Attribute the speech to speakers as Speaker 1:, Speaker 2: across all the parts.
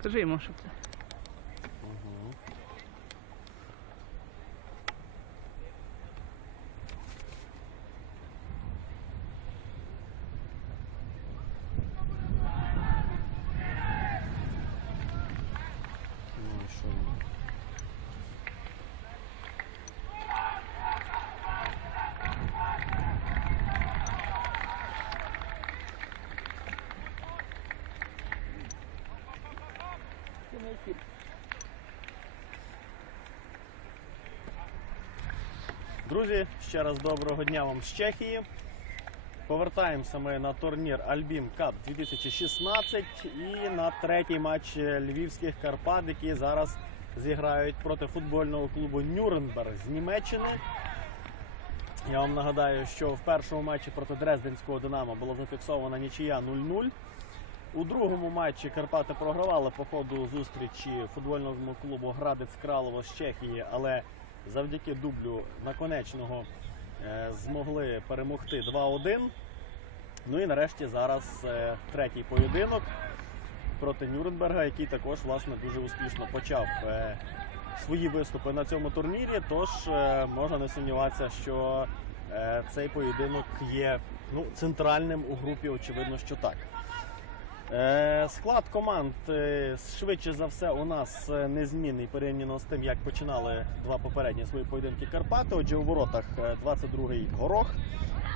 Speaker 1: Скажи йому, що це.
Speaker 2: Угу. Ну, і що? він? Друзі, ще раз доброго дня вам з Чехії. Повертаємося ми на турнір Альбім Кап 2016 і на третій матч львівських Карпат, які зараз зіграють проти футбольного клубу Нюрнберг з Німеччини. Я вам нагадаю, що в першому матчі проти Дрезденського Динамо була зафіксована нічия 0-0. У другому матчі Карпати програвали по ходу зустрічі футбольному клубу Градець Кралово з Чехії, але завдяки дублю наконечного е, змогли перемогти 2-1. Ну і нарешті зараз е, третій поєдинок проти Нюрнберга, який також власне дуже успішно почав е, свої виступи на цьому турнірі. Тож можна не сумніватися, що цей поєдинок є ну, центральним у групі, очевидно, що так. Е, Склад команд е, швидше за все у нас е, незмінний порівняно з тим, як починали два попередні свої поєдинки Карпати. Отже, у воротах е, 22-й горох.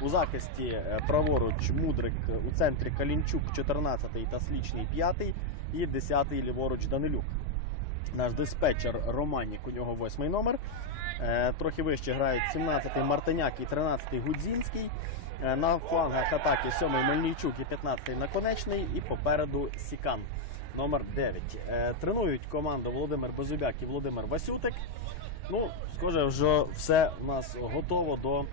Speaker 2: У захисті праворуч Мудрик, у центрі Калінчук 14-й та Слічний 5-й і 10-й ліворуч Данилюк. Наш диспетчер Романік, у нього восьмий номер. Трохи вище грають 17-й Мартиняк і 13-й Гудзінський. Е, На флангах атаки 7-й Мельничук і 15-й Наконечний. І попереду Сікан номер 9. Е, Тренують команду Володимир Безубяк і Володимир Васютик. Ну, схоже, вже все у нас готово до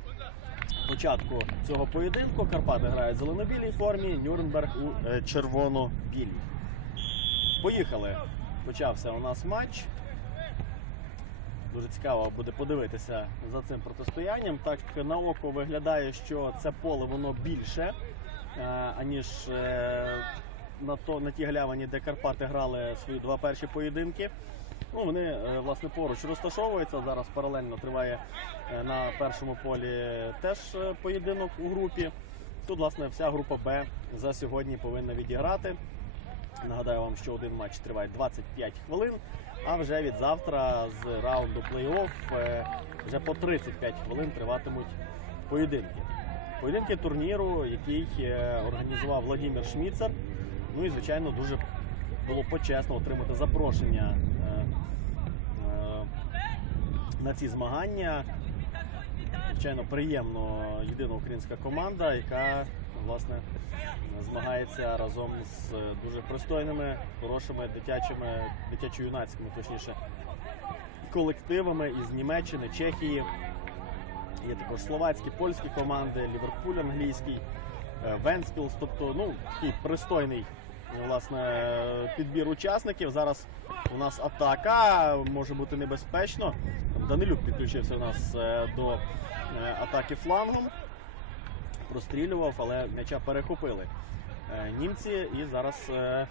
Speaker 2: початку цього поєдинку. Карпати грають в зелено-білій формі, Нюрнберг у е, червоно-білій. Поїхали. Почався у нас матч. Дуже цікаво буде подивитися за цим протистоянням. Так на око виглядає, що це поле воно більше, е, аніж е, на, то, на тій галявині, де Карпати грали свої два перші поєдинки. Ну, вони е, власне поруч розташовуються. Зараз паралельно триває на першому полі теж поєдинок у групі. Тут, власне, вся група Б за сьогодні повинна відіграти. Нагадаю вам, що один матч триває 25 хвилин, а вже від завтра з раунду плей-офф е, вже по 35 хвилин триватимуть поєдинки. Поєдинки турніру, який е, організував Владимир Шміцер. Ну і, звичайно, дуже було почесно отримати запрошення е, на ці змагання. Звичайно, приємно єдина українська команда, яка власне змагається разом з дуже пристойними, хорошими дитячими, дитячо-юнацькими, точніше, колективами із Німеччини, Чехії. Є також словацькі, польські команди, Ліверпуль англійський, е, Венспілс. Тобто, ну, такий пристойний власне, підбір учасників. Зараз у нас атака може бути небезпечно. Данилюк підключився у нас е, до е, атаки флангом. Прострілював, але м'яча перехопили е, німці. І зараз е,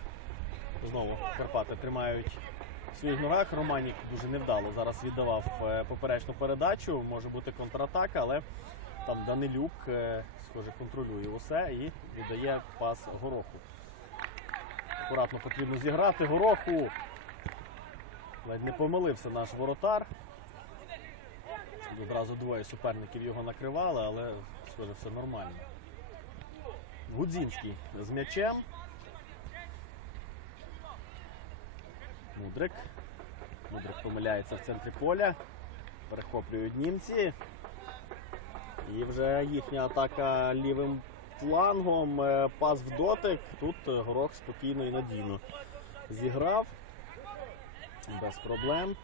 Speaker 2: знову Карпати тримають в своїх ногах. Романік дуже невдало зараз віддавав е, поперечну передачу. Може бути контратака, але там Данилюк, схоже, контролює усе і віддає пас гороху. Акуратно потрібно зіграти гороху. Ледь не помилився наш воротар. Одразу двоє суперників його накривали, але схоже, все нормально. Гудзінський з м'ячем. Мудрик. Мудрик помиляється в центрі поля. Перехоплюють німці. І вже їхня атака лівим флангом. Е, Пас в дотик. Тут горох спокійно і надійно зіграв. Без проблем.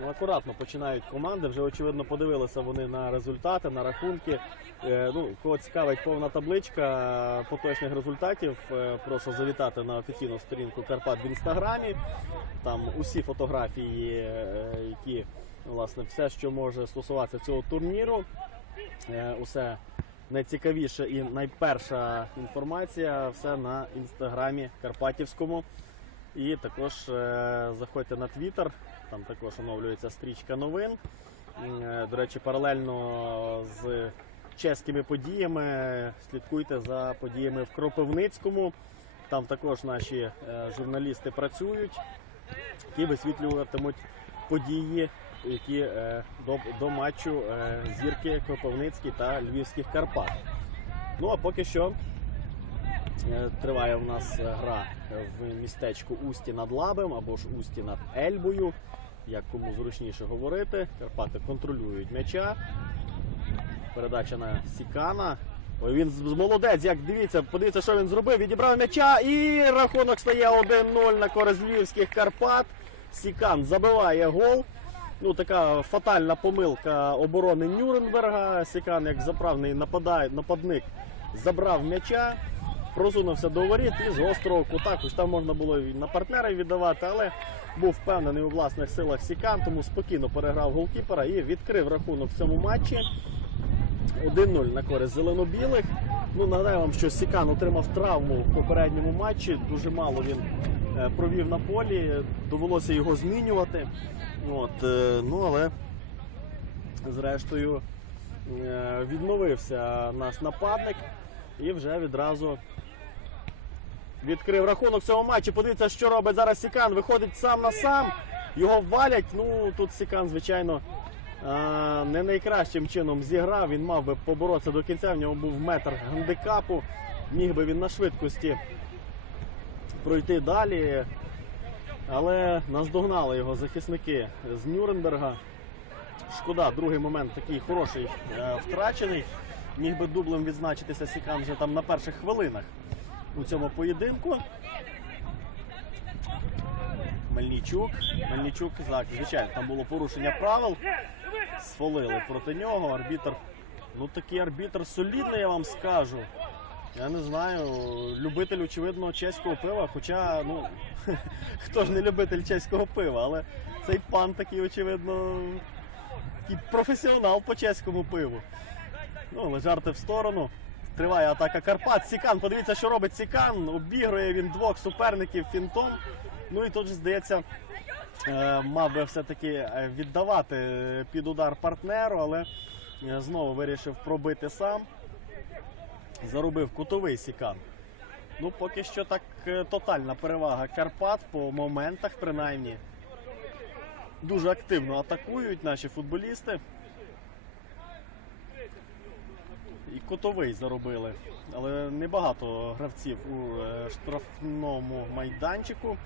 Speaker 2: Ну, акуратно починають команди. Вже очевидно подивилися вони на результати, на рахунки. Е, ну, кого цікавить повна табличка поточних результатів, е, прошу завітати на офіційну сторінку Карпат в інстаграмі. Там усі фотографії, е, які власне все, що може стосуватися цього турніру. Усе найцікавіша і найперша інформація все на інстаграмі Карпатівському. І також заходьте на Твіттер, там також оновлюється стрічка новин. Е, До речі, паралельно з чеськими подіями слідкуйте за подіями в Кропивницькому. Там також наші е, журналісти працюють і висвітлюватимуть події, які е, до, до матчу зірки Кропивницький та Львівських Карпат. Ну а поки що триває в нас е, гра в містечку Усті над Лабем або ж Усті над Ельбою. Як кому зручніше говорити. Карпати контролюють м'яча. Передача на Сікана. Ой, він молодець, як дивіться, подивіться, що він зробив. Відібрав м'яча і рахунок стає 1-0 на користь львівських Карпат. Сікан забиває гол. Ну, така фатальна помилка оборони Нюрнберга. Сікан, як заправний нападає, нападник, забрав м'яча, просунувся до воріт і з гострого кута, хоч там можна було і на партнера віддавати, але був впевнений у власних силах Сікан, тому спокійно переграв голкіпера і відкрив рахунок в цьому матчі. 1-0 на користь зелено-білих. Ну, нагадаю вам, що Сікан отримав травму в попередньому матчі. Дуже мало він е, провів на полі. Довелося його змінювати. От, е, ну, але зрештою е, відновився наш нападник і вже відразу відкрив рахунок в цьому матчі. Подивіться, що робить зараз Сікан. Виходить сам на сам. Його валять. Ну тут Сікан, звичайно, не найкращим чином зіграв. Він мав би поборотися до кінця. В нього був метр гандикапу. Міг би він на швидкості пройти далі. Але наздогнали його захисники з Нюрнберга. Шкода, другий момент такий хороший е, втрачений. Міг би дублем відзначитися Сікан вже там на перших хвилинах у цьому поєдинку. Мельничук. Мельничук, так, звичайно, там було порушення правил. Сфолили проти нього. Арбітр. Ну такий арбітр солідний, я вам скажу. Я не знаю, любитель, очевидно, чеського пива. Хоча, ну, хто ж не любитель чеського пива, але цей пан такий, очевидно, такий професіонал по чеському пиву. Ну, але жарти в сторону. Триває атака Карпат. Сікан, подивіться, що робить Сікан. Обігрує він двох суперників фінтом. Ну і тут же, здається, е, мав би все-таки е, віддавати під удар партнеру, але е, знову вирішив пробити сам. Заробив кутовий Сікан. Ну, поки що так е, тотальна перевага Карпат по моментах, принаймні. Дуже активно атакують наші футболісти. І котовий заробили. Але небагато гравців у е, штрафному майданчику.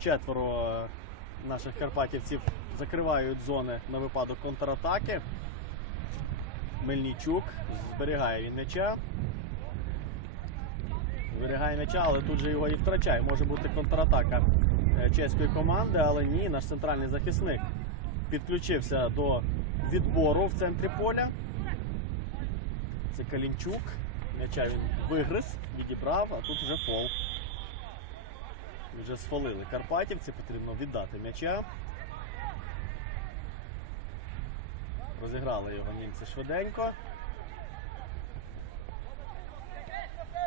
Speaker 2: Четверо наших карпатівців закривають зони на випадок контратаки. Мельничук зберігає він м'яча. Зберігає м'яча, але тут же його і втрачає. Може бути контратака е, чеської команди, але ні, наш центральний захисник підключився до відбору в центрі поля. Це Калінчук. М'яча він вигриз, відібрав, а тут вже фол. Вже сфолили Карпатівці, потрібно віддати м'яча. Розіграли його німці швиденько.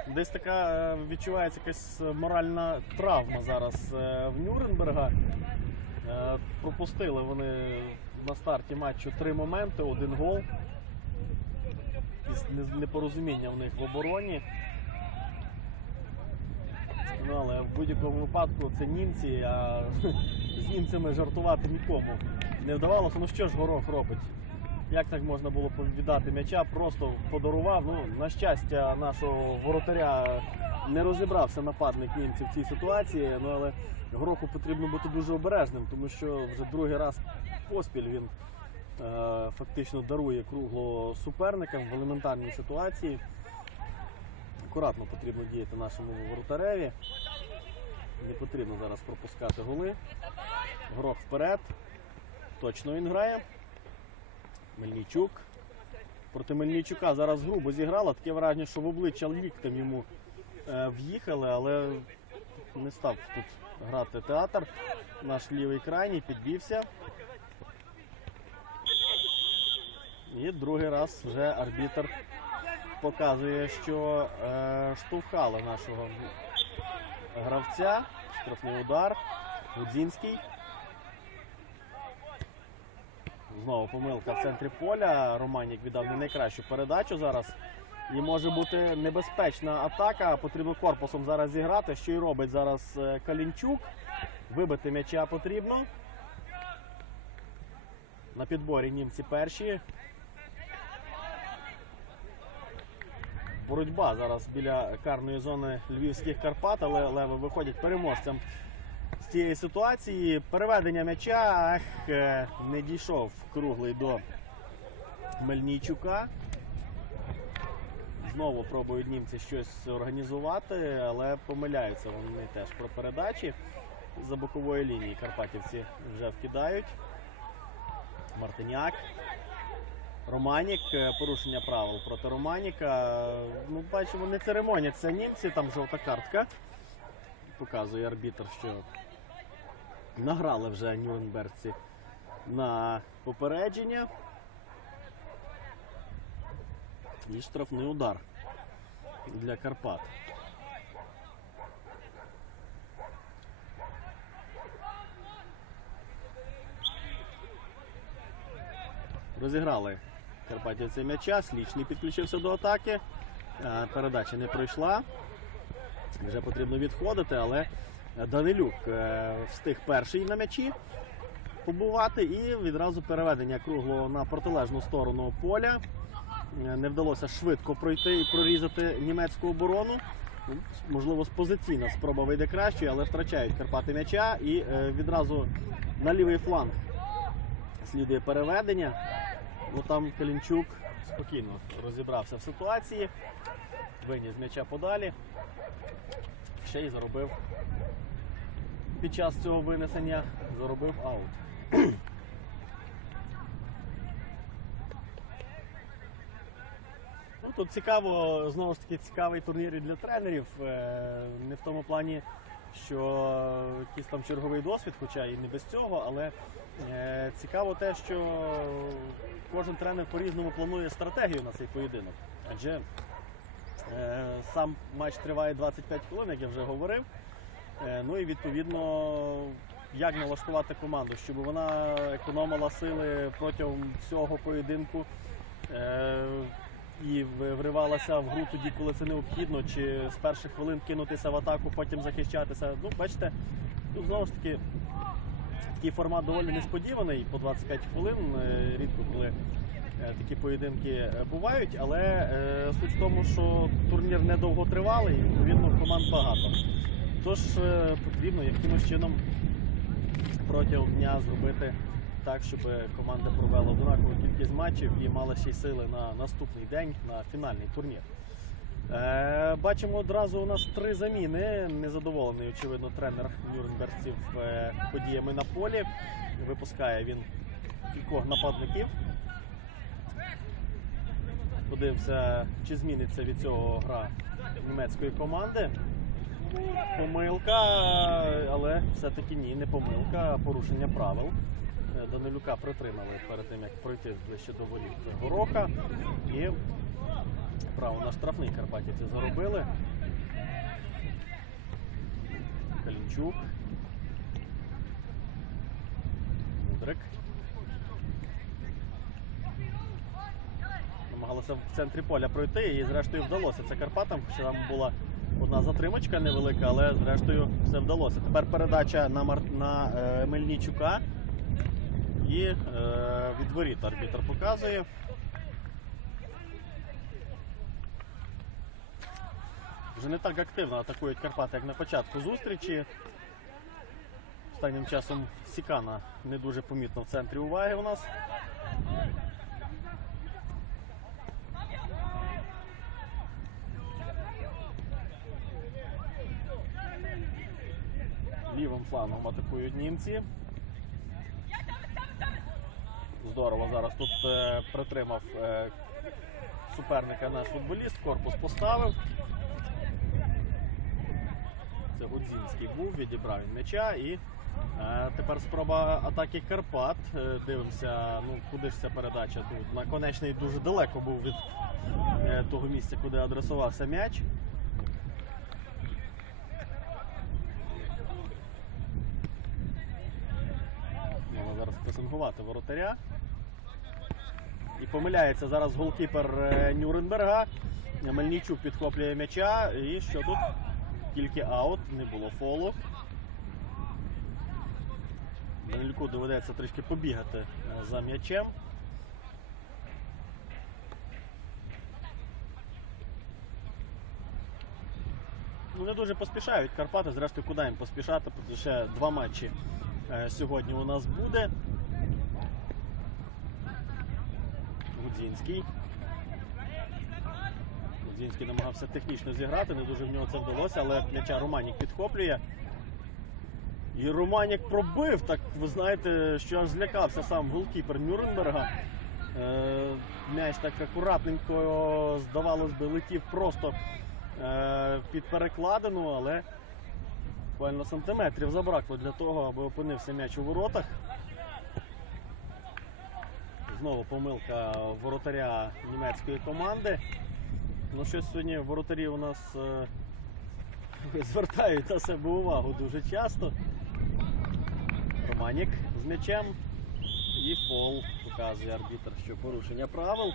Speaker 2: Десь така е, відчувається якась моральна травма зараз е, в Нюрнберга. Е, Пропустили вони на старті матчу три моменти, один гол якісь непорозуміння в них в обороні. Ну, але в будь-якому випадку це німці, а з німцями жартувати нікому не вдавалося. Ну що ж горох робить? Як так можна було віддати м'яча? Просто подарував. Ну, на щастя, нашого воротаря не розібрався нападник німців в цій ситуації. Ну але гороху потрібно бути дуже обережним, тому що вже другий раз поспіль він фактично дарує кругло суперникам в елементарній ситуації. Акуратно потрібно діяти нашому воротареві. Не потрібно зараз пропускати голи. Горох вперед. Точно він грає. Мельничук. Проти Мельничука зараз грубо зіграла. Таке враження, що в обличчя ліктем йому е, в'їхали, але не став тут грати театр. Наш лівий крайній підбівся. І другий раз вже арбітр показує, що е, штовхали нашого гравця. Штрафний удар. Гудзінський. Знову помилка в центрі поля. Романік віддав не найкращу передачу зараз. І може бути небезпечна атака. Потрібно корпусом зараз зіграти. Що й робить зараз е, Калінчук. Вибити м'яча потрібно. На підборі німці перші. Боротьба зараз біля карної зони львівських Карпат, але леви виходять переможцем з цієї ситуації. Переведення м'яча е, не дійшов круглий до Мельнійчука. Знову пробують німці щось організувати, але помиляються вони теж про передачі. За бокової лінії карпатівці вже вкидають. Мартиняк. Романік, е, порушення правил проти Романіка. Ну, бачимо, не церемоняться німці, там жовта картка. Показує арбітр, що награли вже нюрнбергці на попередження. І штрафний удар для Карпат. Розіграли Карпатівці м'яча, Слічний підключився до атаки. Е, Передача не пройшла. Вже потрібно відходити, але Данилюк е, встиг перший на м'ячі побувати і відразу переведення круглого на протилежну сторону поля. Е, Не вдалося швидко пройти і прорізати німецьку оборону. Ну, Можливо, позиційна спроба вийде краще, але втрачають Карпати м'яча і відразу на лівий фланг слідує переведення. Ну там Калінчук спокійно розібрався в ситуації, виніс м'яча подалі. Ще й заробив під час цього винесення заробив аут. Ну, тут цікаво, знову ж таки, цікавий турнір і для тренерів. Е, Не в тому плані, що якийсь там черговий досвід, хоча і не без цього, але е, цікаво те, що кожен тренер по-різному планує стратегію на цей поєдинок. Адже е, сам матч триває 25 хвилин, як я вже говорив. Е, Ну і відповідно, як налаштувати команду, щоб вона економила сили протягом всього поєдинку е, і вривалася в гру тоді, коли це необхідно, чи з перших хвилин кинутися в атаку, потім захищатися. Ну, бачите, тут знову ж таки такий формат доволі несподіваний по 25 хвилин. Е, Рідко коли е, такі поєдинки е, бувають, але суть в тому, що турнір недовго тривалий, відповідно команд багато. Тож потрібно якимось чином протягом дня зробити так, щоб команда провела однакову кількість матчів і мала ще й сили на наступний день на фінальний турнір. Е, бачимо одразу у нас три заміни. Незадоволений, очевидно, тренер Нюрнбергців е, подіями на полі. Випускає він кількох нападників. Подивимося, чи зміниться від цього гра німецької команди. Помилка, але все-таки ні, не помилка, а порушення правил. Данилюка притримали перед тим, як пройти ближче до воріт гороха. І право на штрафний Карпатівці заробили. Калінчук. Мудрик. Намагалися в центрі поля пройти і зрештою вдалося. Це Карпатам, хоча там була одна затримочка невелика, але зрештою все вдалося. Тепер передача на, Мар... на е, Мельничука. І е, від воріт арбітр показує. Вже не так активно атакують Карпати, як на початку зустрічі. Останнім часом Сікана не дуже помітно в центрі уваги у нас. Лівим флангом атакують німці. Здорово зараз тут е, притримав е, суперника наш футболіст, корпус поставив. Це Гудзінський був, відібрав він м'яча і Е, Тепер спроба атаки Карпат. Е, Дивимося, ну куди ж ця передача тут. Наконечний дуже далеко був від е, того місця, куди адресувався м'яч. Можна зараз пресингувати воротаря. І помиляється зараз голкіпер е, Нюрнберга. Мельничук підхоплює м'яча. І що тут? Тільки аут, не було фолу. Данилюку доведеться трішки побігати е, за м'ячем. Ну, не дуже поспішають Карпати, зрештою, куди їм поспішати, що ще два матчі е, сьогодні у нас буде. Гудзінський. Гудзінський намагався технічно зіграти, не дуже в нього це вдалося, але м'яча Романік підхоплює. І Романік пробив, так ви знаєте, що аж злякався сам голкіпер Нюрнберга. Е, м'яч так акуратненько, здавалось би, летів просто е, під перекладину, але буквально сантиметрів забракло для того, аби опинився м'яч у воротах. Знову помилка воротаря німецької команди. Ну, щось сьогодні воротарі у нас е, звертають на себе увагу дуже часто. Романік з м'ячем. І фол показує арбітр, що порушення правил.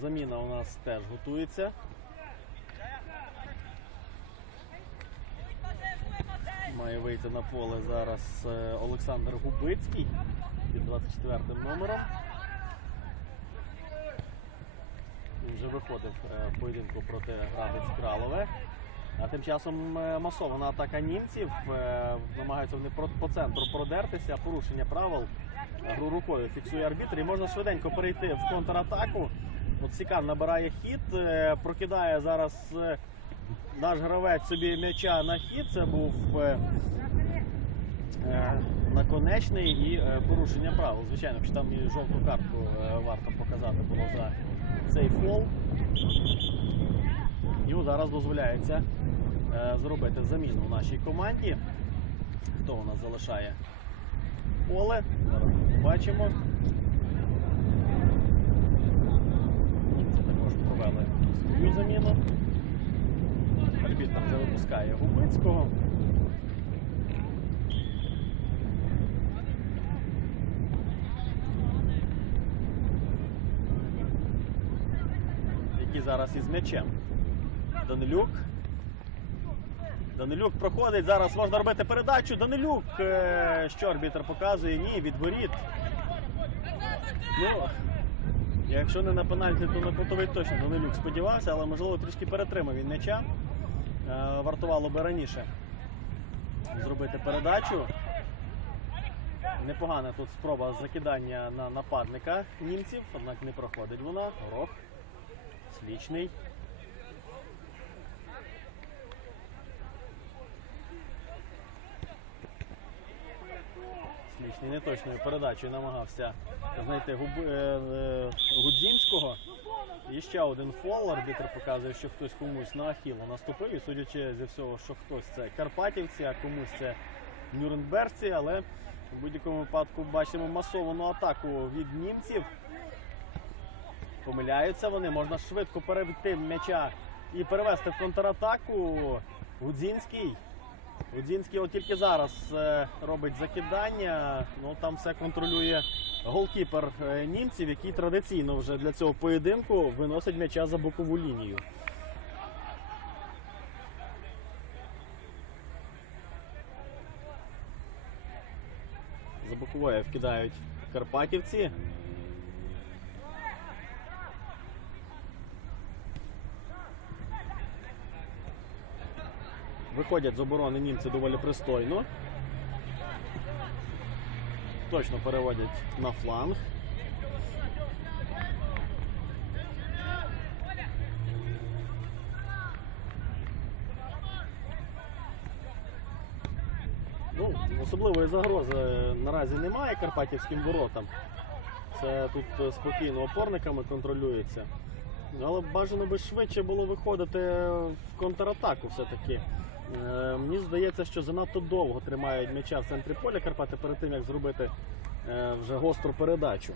Speaker 2: Заміна у нас теж готується. Має вийти на поле зараз е, Олександр Губицький під 24 номером. Він вже виходив е, в поєдинку проти Градець Кралове. А тим часом е, масована атака німців. Намагаються вони по центру продертися. Порушення правил. Гру рукою фіксує арбітр. І можна швиденько перейти в контратаку. От Сікан набирає хід, прокидає зараз наш гравець собі м'яча на хід. Це був е, е, наконечний і е, порушення правил. Звичайно, що там і жовту картку е, варто показати було за цей фол. Йому зараз дозволяється е, зробити заміну в нашій команді. Хто у нас залишає поле? Побачимо. Німці також провели свою заміну. Вже Губицького. Який зараз із м'ячем. Данилюк. Данилюк проходить. Зараз можна робити передачу. Данилюк. е, Що арбітр показує? Ні, від воріт. Ну, якщо не на пенальті, то на кутовий точно Данилюк сподівався, але можливо трішки перетримав він м'яча. Е, Вартувало би раніше зробити передачу. Непогана тут спроба закидання на нападника німців, однак не проходить вона. Рох. Слічний. Слічний неточною передачею намагався знайти е, е, Гудзінського. І ще один фол. Арбітр показує, що хтось комусь на ахілу наступив. І судячи зі всього, що хтось це Карпатівці, а комусь це Нюрнберці. Але в будь-якому випадку бачимо масовану атаку від німців. Помиляються вони, можна швидко перевести м'яча і перевести в контратаку. Гудзінський. Гудзінський от тільки зараз е, робить закидання. Ну там все контролює голкіпер е, німців, який традиційно вже для цього поєдинку виносить м'яча за бокову лінію. За боковою вкидають карпатівці. Виходять з оборони німці доволі пристойно. Точно переводять на фланг. Ну, особливої загрози наразі немає карпатівським воротам. Це тут е, спокійно опорниками контролюється. Але бажано би швидше було виходити в контратаку все-таки Е, Мені здається, що занадто довго тримають м'яча в центрі поля Карпати перед тим, як зробити е, вже гостру передачу.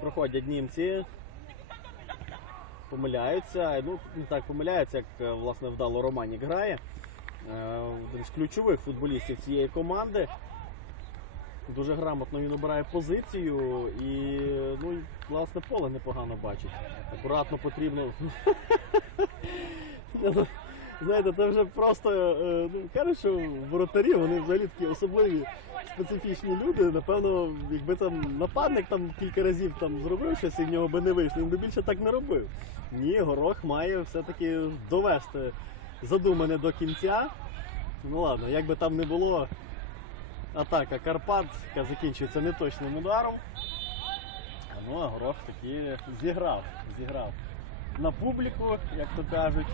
Speaker 2: Проходять німці, помиляються. Ну, не так помиляються, як е, власне вдало Романік грає. Один з ключових футболістів цієї команди. Дуже грамотно він обирає позицію і, ну, власне, поле непогано бачить. Акуратно потрібно. Знаєте, це вже просто е, ну, кажуть, що воротарі, вони взагалі такі особливі специфічні люди. Напевно, якби там нападник там кілька разів там зробив щось і в нього би не вийшло, він би більше так не робив. Ні, горох має все-таки довести задумане до кінця. Ну ладно, як би там не було, атака Карпат, яка закінчується неточним ударом. Ну, а горох таки зіграв, зіграв на публіку, як то кажуть.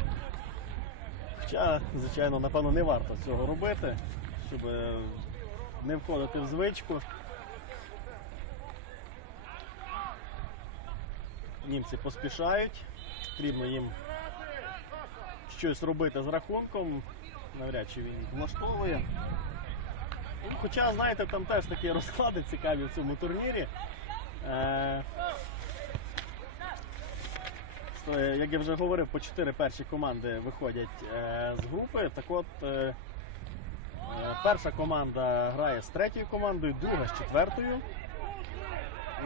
Speaker 2: Хоча, звичайно, напевно, не варто цього робити, щоб е, не входити в звичку. Німці поспішають, потрібно їм щось робити з рахунком. Навряд чи він влаштовує. Ну, хоча, знаєте, там теж такі розклади цікаві в цьому турнірі. Е, Е, Як я вже говорив, по чотири перші команди виходять е, з групи. Так от перша команда грає з третьою командою, друга з четвертою.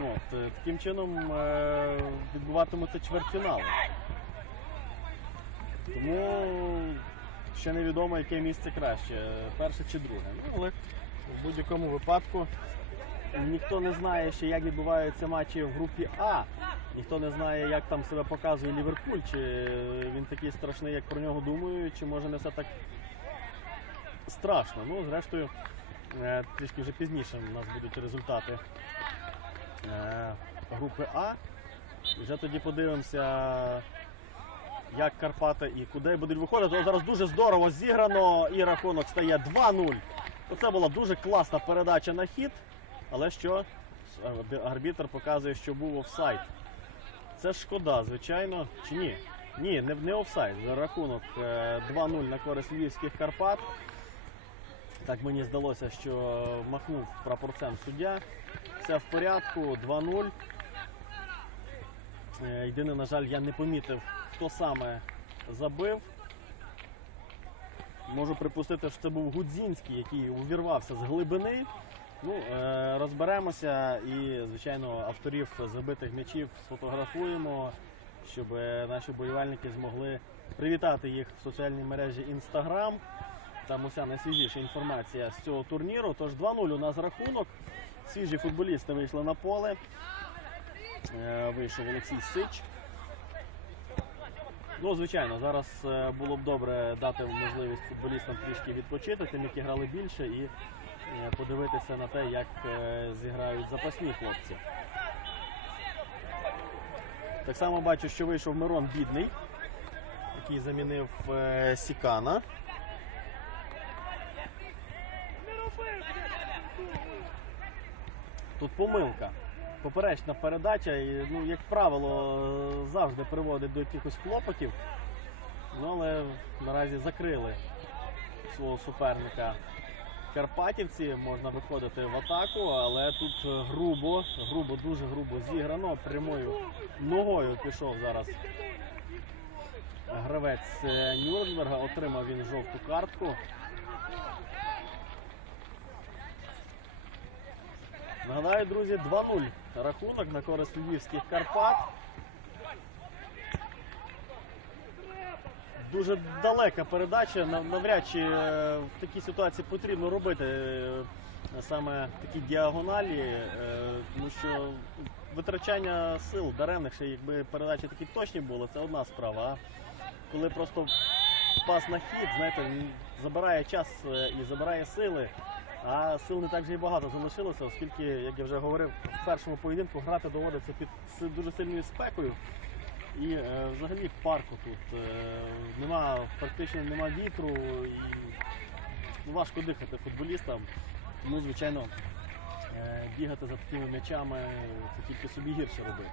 Speaker 2: От, таким чином відбуватимуться чвертьфінали. Тому ще невідомо, яке місце краще, перше чи друге. Ну, але в будь-якому випадку ніхто не знає ще, як відбуваються матчі в групі А. Ніхто не знає, як там себе показує Ліверпуль, чи він такий страшний, як про нього думають, чи може не все так страшно. Ну, зрештою, е, трішки вже пізніше у нас будуть результати е, групи А. Вже тоді подивимося, як Карпати і куди будуть виходити. О, зараз дуже здорово зіграно і рахунок стає 2-0. Оце була дуже класна передача на хід, але що? Арбітр показує, що був офсайд. Це шкода, звичайно. Чи ні? Ні, не, не офсайд. Рахунок е, 2-0 на користь львівських Карпат. Так мені здалося, що махнув прапорцем суддя. Все в порядку, 2-0. Е, Єдине, на жаль, я не помітив, хто саме забив. Можу припустити, що це був Гудзінський, який увірвався з глибини. Ну, е, розберемося і, звичайно, авторів забитих м'ячів сфотографуємо, щоб е, наші болівальники змогли привітати їх в соціальній мережі Instagram. Там уся найсвіжіша інформація з цього турніру. Тож 2-0 у нас рахунок. Свіжі футболісти вийшли на поле. Е, Вийшов Олексій Сич. Ну, звичайно, зараз е, було б добре дати можливість футболістам трішки відпочити, тим, які грали більше, і е, подивитися на те, як е, зіграють запасні хлопці. Так само бачу, що вийшов Мирон Бідний, який замінив Сікана. Тут помилка. Поперечна передача, і, ну, як правило, завжди приводить до якихось хлопотів. Ну, але наразі закрили свого суперника. Карпатівці можна виходити в атаку, але тут грубо, грубо, дуже грубо зіграно. Прямою ногою пішов зараз гравець е, Нюрнберга. Отримав він жовту картку. Нагадаю, друзі, 2-0 рахунок на користь львівських Карпат. Дуже далека передача. Нав- Навряд чи е, в такій ситуації потрібно робити е, саме такі діагоналі, е, тому що витрачання сил даремних, ще якби передачі такі точні були, це одна справа. А коли просто пас на хід, знаєте, забирає час і забирає сили. А сил не так же і багато залишилося, оскільки, як я вже говорив, в першому поєдинку грати доводиться під дуже сильною спекою. І е, взагалі парку тут е, нема, практично нема вітру і важко дихати футболістам. Тому, звичайно, е, бігати за такими м'ячами це тільки собі гірше робити.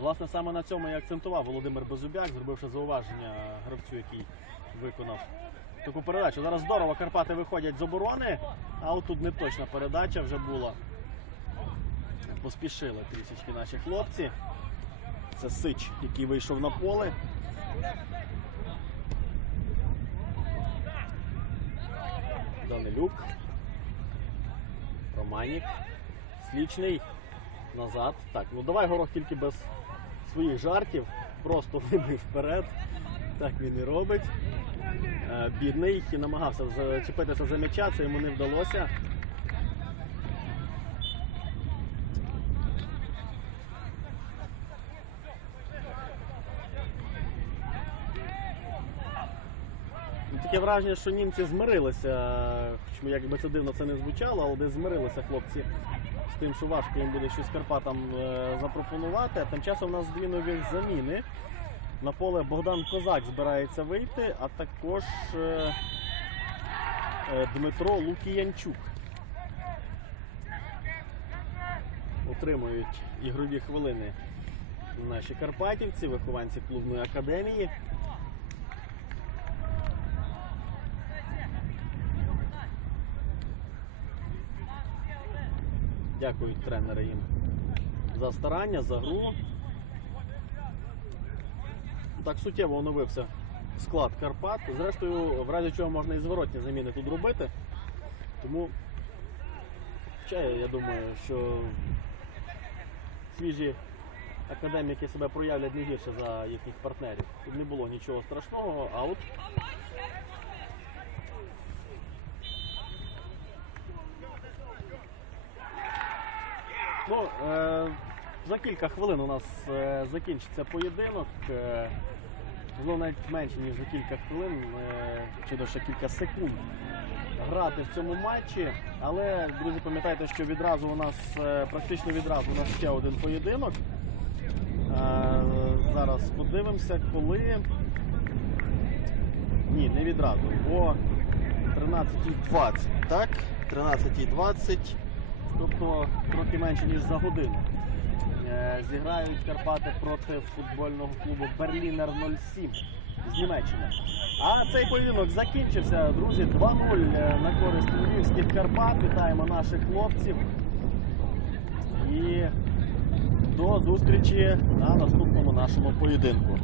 Speaker 2: Власне, саме на цьому і акцентував Володимир Безубяк, зробивши зауваження гравцю, який виконав таку передачу. Зараз здорово Карпати виходять з оборони, а от тут не точна передача вже була. Поспішили трішечки наші хлопці. Це Сич, який вийшов на поле. Данилюк. Романік. Слічний. Назад. Так, ну давай горох тільки без своїх жартів. Просто вибив вперед. Так він і робить. Е, Бідний і намагався зачепитися за м'яча, це йому не вдалося. Таке враження, що німці змирилися, хоч як би це дивно це не звучало, але десь змирилися хлопці з тим, що важко їм буде щось Карпатам е, запропонувати. Тим часом у нас дві нові заміни. На поле Богдан Козак збирається вийти, а також е, е, Дмитро Лукіянчук. Отримують ігрові хвилини наші карпатівці, вихованці клубної академії. Дякують тренери їм за старання, за гру. Так суттєво оновився склад Карпат. Зрештою, в разі чого можна і зворотні заміни тут робити. Тому хоча я думаю, що свіжі академіки себе проявлять не гірше за їхніх партнерів. Тут не було нічого страшного, а от Ну, е, за кілька хвилин у нас е, закінчиться поєдинок. Е, можливо, навіть менше, ніж за кілька хвилин, е, чи то ще кілька секунд грати в цьому матчі. Але, друзі, пам'ятайте, що відразу у нас, практично відразу у нас ще один поєдинок. Зараз подивимося, коли. Ні, не відразу, бо 13.20, так? 13.20. Тобто трохи менше, ніж за годину. Е, Зіграють Карпати проти футбольного клубу Берлінер 07 з Німеччини. А цей поєдинок закінчився, друзі, 2-0 на користь львівських Карпат. Вітаємо наших хлопців. І до зустрічі на наступному нашому поєдинку.